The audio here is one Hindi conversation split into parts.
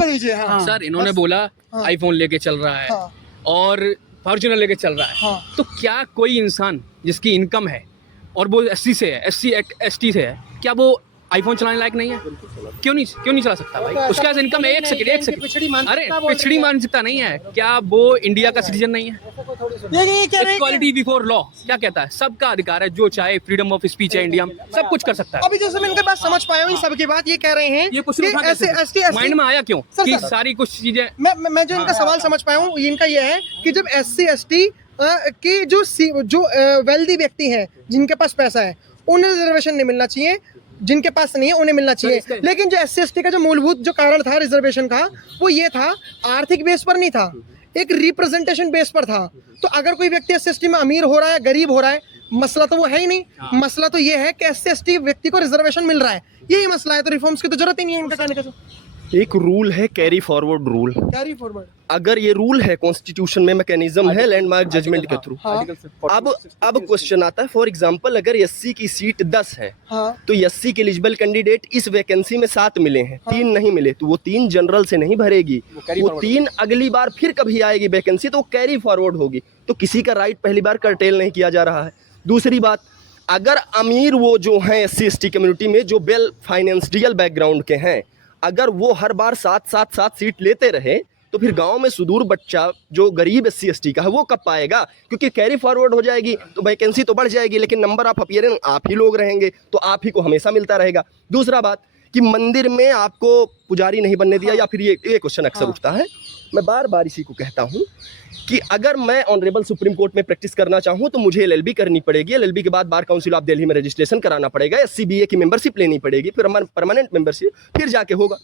कर दीजिए। हाँ सर इन्होंने बोला आईफोन लेके चल रहा है और फॉर्च्यूनर लेके चल रहा है, तो क्या कोई इंसान जिसकी इनकम है और वो एससी से है, ST से है, क्या वो आईफोन चलाने लायक नहीं है? क्यों नहीं चला सकता भाई? उसके पास इनकम है। एक सेकंड अरे पिछड़ी मानसिकता नहीं है क्या? वो इंडिया का सिटीजन नहीं है? इक्वालिटी बिफोर लॉ क्या कहता है? सबका अधिकार है, जो चाहे, फ्रीडम ऑफ स्पीच है इंडिया में, सब कुछ कर सकता है। अभी जैसे मैं इनके बात समझ पाया हूँ, सबकी बात ये कह रहे हैं ये कुछ माइंड में आया क्यों कि सारी कुछ चीजें मैं जो इनका सवाल समझ पाया हूँ, इनका ये है कि जब SC/ST की जो वेल्दी व्यक्ति हैं, जिनके पास पैसा है, उन्हें रिजर्वेशन नहीं मिलना चाहिए, जिनके पास नहीं है उन्हें मिलना चाहिए। लेकिन जो SC/ST का जो मूलभूत जो कारण था रिजर्वेशन का, वो ये था, आर्थिक बेस पर नहीं था, एक रिप्रेजेंटेशन बेस पर था। तो अगर कोई व्यक्ति SC/ST में अमीर हो रहा है, गरीब हो रहा है, मसला तो वो है ही नहीं। मसला तो ये है कि SC/ST व्यक्ति को रिजर्वेशन मिल रहा है, यही मसला है। तो रिफॉर्म्स की तो जरूरत ही नहीं है इनका कहने का। एक रूल है carry forward rule. Carry forward अगर ये रूल है, कॉन्स्टिट्यूशन में मैकेनिज्म है लैंडमार्क जजमेंट के थ्रू। अब क्वेश्चन आता है, फॉर एग्जांपल अगर SC की सीट 10 है, तो SC के एलिजिबल कैंडिडेट इस वैकेंसी में 7 मिले हैं, 3 नहीं मिले, तो वो 3 जनरल से नहीं भरेगी, वो 3 अगली बार फिर कभी आएगी वैकेंसी, तो वो कैरी फॉरवर्ड होगी। तो किसी का राइट पहली बार कर्टेल नहीं किया जा रहा है। दूसरी बात, अगर अमीर वो जो हैं SC/ST कम्युनिटी में, जो वेल फाइनेंशियल बैकग्राउंड के हैं, अगर वो हर बार 7 सीट लेते रहे, तो फिर गांव में सुदूर बच्चा जो गरीब SC/ST का है वो कब पाएगा? क्योंकि कैरी फॉरवर्ड हो जाएगी तो वैकेंसी तो बढ़ जाएगी, लेकिन नंबर ऑफ अपीयरेंस आप ही लोग रहेंगे, तो आप ही को हमेशा मिलता रहेगा। दूसरा बात कि मंदिर में आपको पुजारी नहीं बनने दिया, या फिर ये क्वेश्चन अक्सर उठता है। मैं बार बार इसी को कहता हूँ कि अगर मैं ऑनरेबल सुप्रीम कोर्ट में प्रैक्टिस करना चाहूँ तो मुझे LLB करनी पड़ेगी। LLB के बाद बार काउंसिल ऑफ दिल्ली में रजिस्ट्रेशन कराना पड़ेगा, SCBA की मेंबरशिप लेनी पड़ेगी, फिर परमानेंट मेंबरशिप, फिर जाके होगा।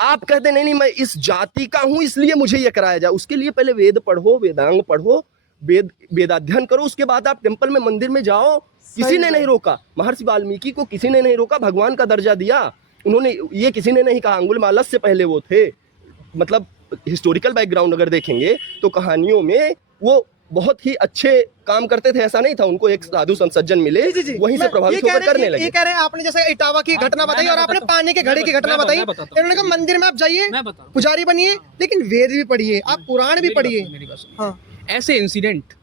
आप कहते नहीं मैं इस जाति का हूँ इसलिए मुझे ये कराया जाए। उसके लिए पहले वेद पढ़ो, वेदांग पढ़ो, वेदाध्ययन करो, उसके बाद आप टेम्पल में, मंदिर में जाओ। किसी ने नहीं रोका, महर्षि वाल्मीकि को किसी ने नहीं रोका, भगवान का दर्जा दिया उन्होंने। ये किसी ने नहीं कहा, अंगुलीमाला से पहले वो थे। मतलब हिस्टोरिकल बैकग्राउंड अगर देखेंगे तो कहानियों में वो बहुत ही अच्छे काम करते थे, ऐसा नहीं था। उनको एक साधु संत सज्जन मिले, वहीं से प्रभावित होकर करने लगे। ये कह रहे हैं आपने जैसे इटावा की घटना बताई और आपने पानी के घड़े की घटना बताई। इन्होंने कहा मंदिर में आप जाइए, पुजारी बनिए, लेकिन वेद भी पढ़िए, आप पुराण भी पढ़िए। ऐसे इंसिडेंट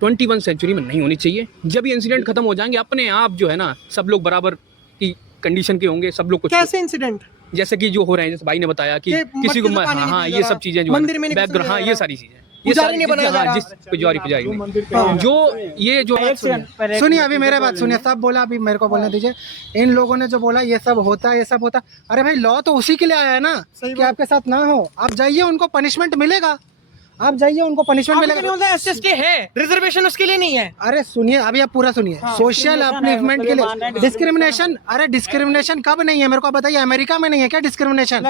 21 सेंचुरी में नहीं होनी चाहिए। जब ये इंसिडेंट खत्म हो जाएंगे, अपने आप जो है ना, सब लोग बराबर की कंडीशन के होंगे, सब लोग कुछ। कैसे इंसिडेंट? जैसे कि जो हो रहे हैं, जैसे भाई ने बताया कि किसी को हाँ ये सब चीजें जो मंदिर में बैकग्राउंड, हाँ ये सारी चीजें, पुजारी नहीं बनाया जा रहा, पुजारी नहीं, जो ये जो सुनिए, अभी मेरे बात सुनिए। सब बोला, अभी मेरे को बोलने दीजिए। इन लोगों ने जो बोला ये सब होता है, ये सब होता, अरे भाई लॉ तो उसी के लिए आया है ना कि आपके साथ ना हो। आप जाइए, उनको पनिशमेंट मिलेगा, आप जाइए, उनको पनिशमेंट मिलेगा। SC/ST है, रिजर्वेशन उसके लिए नहीं है। अरे सुनिए, अभी आप पूरा सुनिए। सोशल अपलिफ्टमेंट के लिए डिस्क्रिमिनेशन, अरे डिस्क्रिमिनेशन कब नहीं है मेरे को बताइए? अमेरिका में नहीं है क्या डिस्क्रिमिनेशन?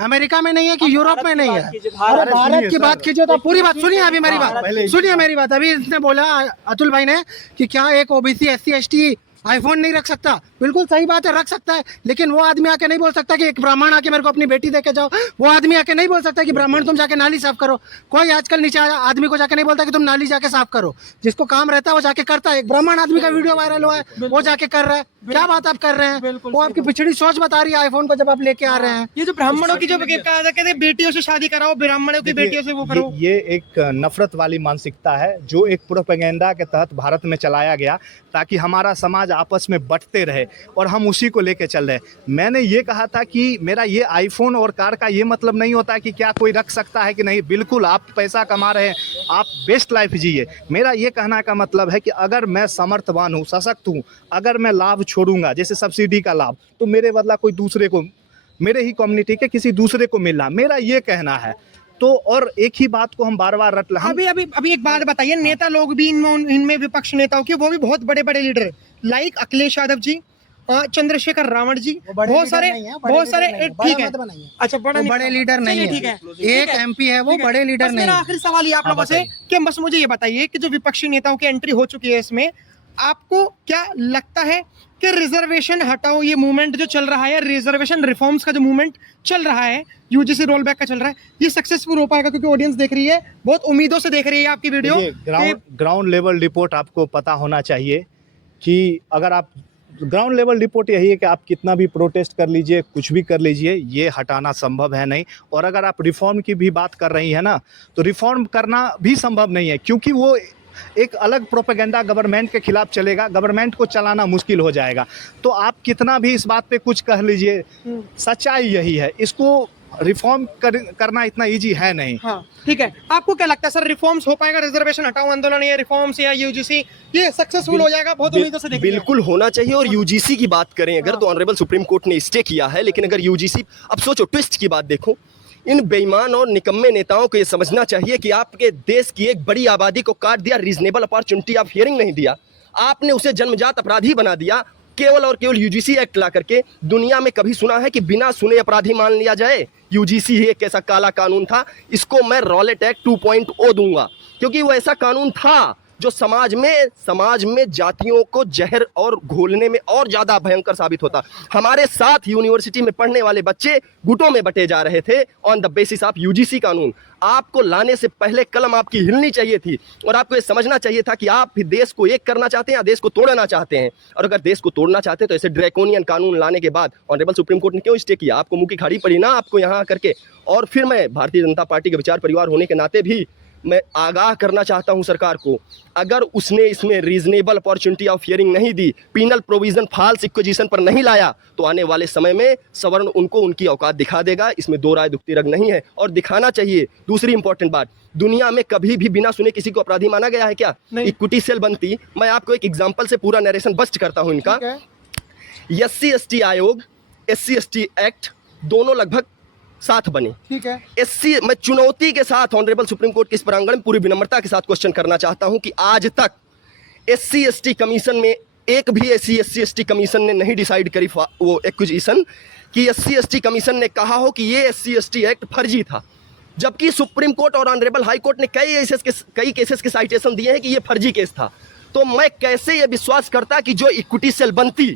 अमेरिका में नहीं है कि यूरोप में नहीं है? अरे भारत की बात कीजिए तो पूरी बात सुनिए। अभी मेरी बात सुनिए, मेरी बात। अभी इसने बोला, अतुल भाई ने, कि क्या एक OBC SC/ST आईफोन नहीं रख सकता? बिल्कुल सही बात है, रख सकता है, लेकिन वो आदमी आके नहीं बोल सकता कि एक ब्राह्मण आके मेरे को अपनी बेटी दे के जाओ। वो आदमी आके नहीं बोल सकता कि ब्राह्मण तुम जाके नाली साफ करो। कोई आजकल नीचे आदमी को जाके नहीं बोलता कि तुम नाली जाके साफ करो। जिसको काम रहता है वो जाके करता है। एक ब्राह्मण आदमी का वीडियो वायरल हुआ है, वो जाके कर रहा है। क्या बात आप कर रहे हैं? वो आपकी पिछड़ी सोच बता रही है आईफोन को जब आप लेके आ रहे हैं। ये जो ब्राह्मणों की जो कहा जाता है बेटियों से शादी कराओ, ब्राह्मणों की बेटियों से वो करो, ये एक नफरत वाली मानसिकता है जो एक प्रोपेगेंडा के तहत भारत में चलाया गया, ताकि हमारा समाज आपस में बंटते रहे, और हम उसी को लेके चल रहे हैं। मैंने ये कहा था कि मेरा ये आईफोन और कार का ये मतलब नहीं होता है कि क्या कोई रख सकता है कि नहीं। बिल्कुल, आप पैसा कमा रहे हैं, आप बेस्ट लाइफ जिए। मेरा ये कहना का मतलब है कि अगर मैं समर्थवान हूँ, सशक्त हूँ, अगर मैं लाभ छोड़ूंगा, जैसे सब्सिडी का लाभ, तो मेरे बदला कोई दूसरे को, मेरे ही कम्युनिटी के किसी दूसरे को मिलना, मेरा ये कहना है। तो और एक ही बात को हम बार बार रट अभी एक बात बताइए, नेता लोग भी इनमें विपक्ष नेताओं के, वो भी बहुत बड़े बड़े लीडर, लाइक अखिलेश यादव जी, चंद्रशेखर रावण जी, बहुत सारे ठीक है। अच्छा, बड़े लीडर नहीं है, ठीक है। एक MP है, वो बड़े लीडर नहीं। मेरा आखिरी सवाल ये आप लोगों से कि बस मुझे ये बताइए कि जो विपक्षी नेताओं की एंट्री हो चुकी है इसमें, आपको क्या लगता है कि रिजर्वेशन हटाओ ये मूवमेंट जो चल रहा है, रिजर्वेशन रिफॉर्म्स का जो मूवमेंट चल रहा है, UGC रोल बैक का चल रहा है, ये सक्सेसफुल हो पाएगा? क्योंकि ऑडियंस देख रही है, बहुत उम्मीदों से देख रही है आपकी वीडियो। ग्राउंड लेवल रिपोर्ट आपको पता होना चाहिए कि अगर आप ग्राउंड लेवल रिपोर्ट यही है कि आप कितना भी प्रोटेस्ट कर लीजिए, कुछ भी कर लीजिए, ये हटाना संभव है नहीं। और अगर आप रिफॉर्म की भी बात कर रही है ना, तो रिफॉर्म करना भी संभव नहीं है, क्योंकि वो एक अलग प्रोपेगेंडा गवर्नमेंट के खिलाफ चलेगा, गवर्नमेंट को चलाना मुश्किल हो जाएगा। तो आप कितना भी इस बात पे कुछ कह लीजिए, सच्चाई यही है, इसको रिफॉर्म करना इतना इजी है नहीं। हाँ ठीक है, आपको क्या लगता है सर, रिफॉर्म्स हो पाएगा? रिजर्वेशन हटाओ आंदोलन या रिफॉर्म्स या यूजीसी ये सक्सेसफुल हो जाएगा? बहुत उम्मीदों से देखेंगे। बिल्कुल होना चाहिए। और यूजीसी की बात करें अगर, तो ऑनरेबल सुप्रीम कोर्ट ने स्टे किया है, लेकिन अगर यूजीसी, अब सोचो ट्विस्ट की बात देखो, इन बेईमान और निकम्मे नेताओं को ये समझना चाहिए कि आपके देश की एक बड़ी आबादी को काट दिया, रीजनेबल अपॉर्चुनिटी ऑफ हियरिंग नहीं दिया, आपने उसे जन्मजात अपराधी बना दिया, केवल और केवल यूजीसी एक्ट ला करके। दुनिया में कभी सुना है कि बिना सुने अपराधी मान लिया जाए? यूजीसी ही एक ऐसा काला कानून था, इसको मैं रॉलेट एक्ट 2.0 दूंगा, क्योंकि वो ऐसा कानून था जो समाज में जातियों को जहर और घोलने में और ज्यादा भयंकर साबित होता। हमारे साथ यूनिवर्सिटी में पढ़ने वाले बच्चे गुटों में बटे जा रहे थे on the basis of UGC कानून। आपको लाने से पहले कलम आपकी हिलनी चाहिए थी, और आपको ये समझना चाहिए था कि आप देश को एक करना चाहते हैं या देश को तोड़ना चाहते हैं। और अगर देश को तोड़ना चाहते हैं तो ऐसे ड्रैकोनियन कानून लाने के बाद ऑनरेबल सुप्रीम कोर्ट ने क्यों स्टे किया? आपको मुंह की खाड़ी पड़ी ना आपको यहाँ करके। और फिर मैं भारतीय जनता पार्टी के विचार परिवार होने के नाते भी मैं आगाह करना चाहता हूं सरकार को, अगर उसने इसमें रीजनेबल अपॉर्चुनिटी ऑफ हियरिंग नहीं दी, पीनल प्रोविजन फॉल्स इक्विजिशन पर नहीं लाया, तो आने वाले समय में सवर्ण उनको उनकी औकात दिखा देगा। इसमें दो राय दुखती रंग नहीं है, और दिखाना चाहिए। दूसरी इंपॉर्टेंट बात, दुनिया में कभी भी बिना सुने किसी को अपराधी माना गया है क्या? इक्विटी सेल बनती। मैं आपको एक एग्जाम्पल से पूरा नरेशन बस्ट करता हूं इनका। SC/ST आयोग, SC/ST एक्ट दोनों लगभग साथ बने। ठीक है। एससी, मैं चुनौती के साथ ऑनरेबल सुप्रीम कोर्ट के इस प्रांगण में पूरी विनम्रता के साथ क्वेश्चन करना चाहता हूं कि आज तक SC/ST कमीशन में एक भी SC/ST कमीशन ने नहीं डिसाइड करी वो एक्विजिशन कि SC/ST कमीशन ने कहा हो कि ये SC/ST एक्ट फर्जी था, जबकि सुप्रीम कोर्ट और ऑनरेबल हाई कोर्ट ने कई केसेस के साइटेशन दिए हैं कि ये फर्जी केस था। तो मैं कैसे ये विश्वास करता कि जो इक्विटी सेल बनती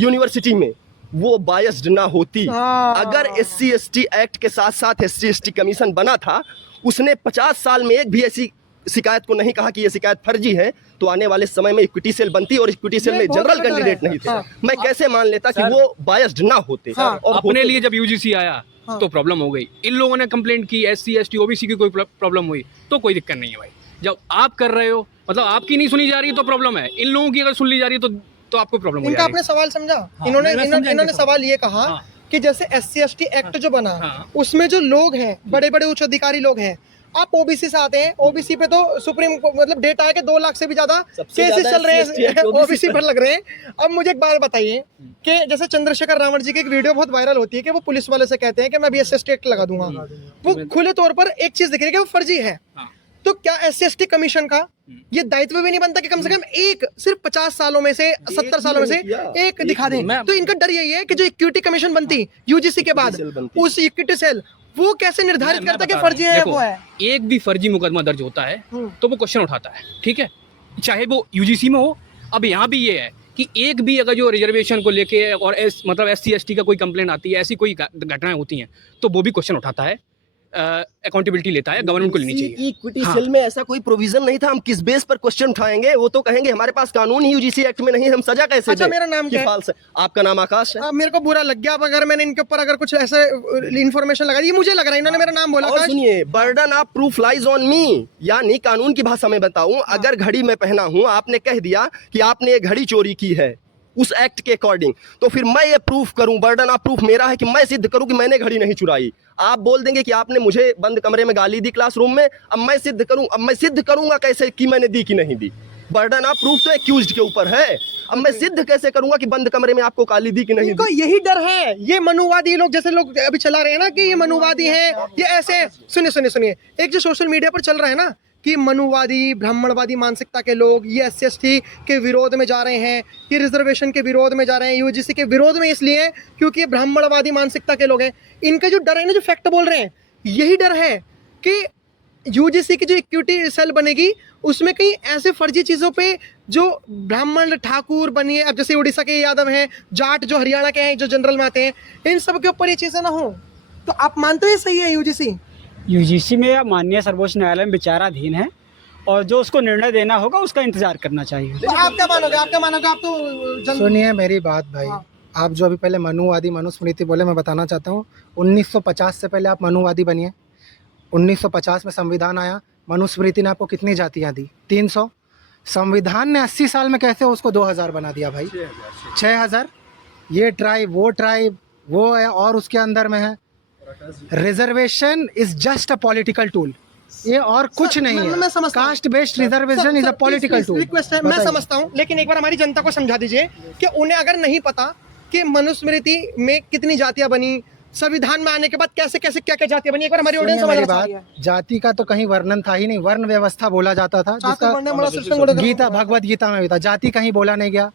यूनिवर्सिटी में वो बायस्ड ना होती? अगर SC/ST एक्ट के साथ साथ SC/ST कमीशन बना था, उसने 50 साल में एक भी ऐसी शिकायत को नहीं कहा कि ये शिकायत फर्जी है, तो आने वाले समय में इक्विटी सेल बनती, और इक्विटी सेल में जनरल कैंडिडेट नहीं थे। मैं कैसे मान लेता कि वो बायस्ड ना होते? और अपने लिए जब यूजीसी आया तो प्रॉब्लम हो गई। इन लोगों ने कंप्लेंट की, SC/ST OBC की कोई प्रॉब्लम हुई तो कोई दिक्कत नहीं है भाई। जब आप कर रहे हो, मतलब आपकी नहीं सुनी जा रही तो प्रॉब्लम है, इन लोगों की अगर सुन ली जा रही है तो आपको प्रॉब्लम हो जाएगी। इनका आपने सवाल समझा? इन्होंने सवाल ये कहा कि जैसे SC/ST एक्ट जो बना, उसमें जो लोग हैं, बड़े बड़े उच्च अधिकारी लोग हैं, आप OBC से आते हैं, OBC पे तो सुप्रीम मतलब डेटा है कि 2 लाख से भी ज्यादा केसेस चल रहे हैं OBC पर लग रहे हैं। अब मुझे एक बात बताइए कि जैसे चंद्रशेखर रावण जी की एक वीडियो बहुत वायरल होती है कि वो पुलिस वाले से कहते हैं कि मैं भी SC/ST एक्ट लगा दूंगा, वो खुले तौर पर एक चीज दिख रही है कि वो फर्जी है। तो क्या SC/ST कमीशन का ये दायित्व भी नहीं बनता कि कम से कम एक, सिर्फ 50 सालों में से 70 सालों में से एक दिखा दें? तो इनका डर यही है कि जो इक्विटी कमीशन बनती यूजीसी के बाद, उस इक्विटी सेल वो कैसे निर्धारित करता है कि फर्जी है वो है? एक भी फर्जी मुकदमा दर्ज होता है तो वो क्वेश्चन उठाता है, ठीक है, चाहे वो यूजीसी में हो। अब यहाँ भी ये है कि एक भी अगर जो रिजर्वेशन को लेके और मतलब SC/ST का कोई कंप्लेंट आती है, ऐसी कोई घटनाएं होती हैं, तो वो भी क्वेश्चन उठाता है, अकाउंटेबिलिटी लेता है, गवर्नमेंट को लेनी चाहिए। इक्विटी सेल में ऐसा कोई प्रोविजन नहीं था, हम किस बेस पर क्वेश्चन उठाएंगे? वो तो कहेंगे हमारे पास कानून ही यूजीसी एक्ट में नहीं है, हम सजा कैसे दें? अच्छा, मेरा नाम क्या है? आपका नाम आकाश है। मेरे को बुरा लग गया अगर मैंने इनके ऊपर अगर कुछ ऐसे इन्फॉर्मेशन लगा दी, मुझे लग रहा है इन्होंने मेरा नाम बोला। और सुनिए, burden of proof lies on me, यानी कानून की भाषा में बताऊं, अगर घड़ी में पहना हूं, आपने कह दिया कि आपने ये घड़ी चोरी की है उस एक्ट के अकॉर्डिंग, तो फिर मैं ये प्रूफ करूं, बर्डन ऑफ प्रूफ मेरा है कि मैं सिद्ध करूं कि मैंने घड़ी नहीं चुराई। आप बोल देंगे कि आपने मुझे बंद कमरे में गाली दी क्लासरूम में, अब मैं सिद्ध करूं, अब मैं सिद्ध करूंगा कैसे कि मैंने दी कि नहीं दी? बर्डन ऑफ प्रूफ तो एक्यूज्ड के ऊपर है, अब मैं सिद्ध कैसे करूंगा कि बंद कमरे में आपको गाली दी कि नहीं? इनको यही डर है, ये मनुवादी लोग जैसे लोग अभी चला रहे हैं ना कि ये मनुवादी हैं, ये ऐसे। सुनिए, एक जो सोशल मीडिया पर चल रहा है ना कि मनुवादी ब्राह्मणवादी मानसिकता के लोग ये SC/ST के विरोध में जा रहे हैं, ये रिजर्वेशन के विरोध में जा रहे हैं, यूजीसी के विरोध में इसलिए क्योंकि ये ब्राह्मणवादी मानसिकता के लोग हैं। इनका जो डर है ना, जो फैक्ट बोल रहे हैं, यही डर है कि यूजीसी की जो इक्विटी सेल बनेगी उसमें कहीं ऐसे फर्जी चीज़ों पे जो ब्राह्मण ठाकुर बनिए, अब जैसे उड़ीसा के यादव हैं, जाट जो हरियाणा के हैं, जो जनरल में आते हैं, इन सब के ऊपर ये चीज़ें ना हो। तो आप मानते हो ये सही है? यूजीसी में माननीय सर्वोच्च न्यायालय में विचाराधीन है, और जो उसको निर्णय देना होगा उसका इंतजार करना चाहिए। तो आप क्या मानोगे, आप तो सुनिए मेरी बात भाई, आप जो अभी पहले मनुवादी मनुस्मृति बोले, मैं बताना चाहता हूँ 1950 से पहले आप मनुवादी बनिए। 1950 में संविधान आया, मनुस्मृति ने आपको कितनी जातियाँ दी? 300। संविधान ने 80 साल में कैसे उसको 2000 बना दिया भाई? 6000। ये ट्राइब वो है और उसके अंदर में है reservation is just a political tool, ये और कुछ नहीं है। Caste based reservation is a political tool. Request है, मैं समझता हूँ, लेकिन एक बार हमारी जनता को समझा दीजिए कि उन्हें अगर नहीं पता कि मनुस्मृति में कितनी जातियां बनी, संविधान में आने के बाद कैसे कैसे क्या क्या जातियां बनी, एक बार हमारी ऑडियंस मेरी समझ बात, जाति का तो कहीं वर्णन था ही नहीं, वर्ण व्यवस्था बोला जाता था, जिसका गीता भगवत गीता में भी था। जाति कहीं बोला नहीं गया।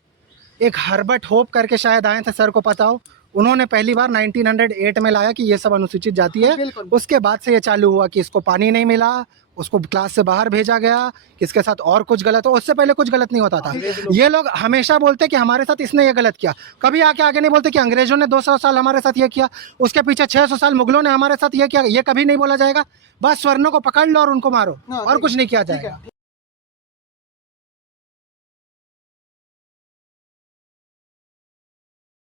एक हर्बर्ट होप करके शायद आए थे, सर को पता हो, उन्होंने पहली बार 1908 में लाया कि ये सब अनुसूचित जाति है। उसके बाद से ये चालू हुआ कि इसको पानी नहीं मिला, उसको क्लास से बाहर भेजा गया, किसके साथ और कुछ गलत हो। उससे पहले कुछ गलत नहीं होता था। ये लोग हमेशा बोलते कि हमारे साथ इसने ये गलत किया, कभी आगे नहीं बोलते कि अंग्रेजों ने 200 साल हमारे साथ ये किया, उसके पीछे 600 साल मुगलों ने हमारे साथ ये किया। ये कभी नहीं बोला जाएगा। बस स्वर्णों को पकड़ लो और उनको मारो, और कुछ नहीं किया जाएगा।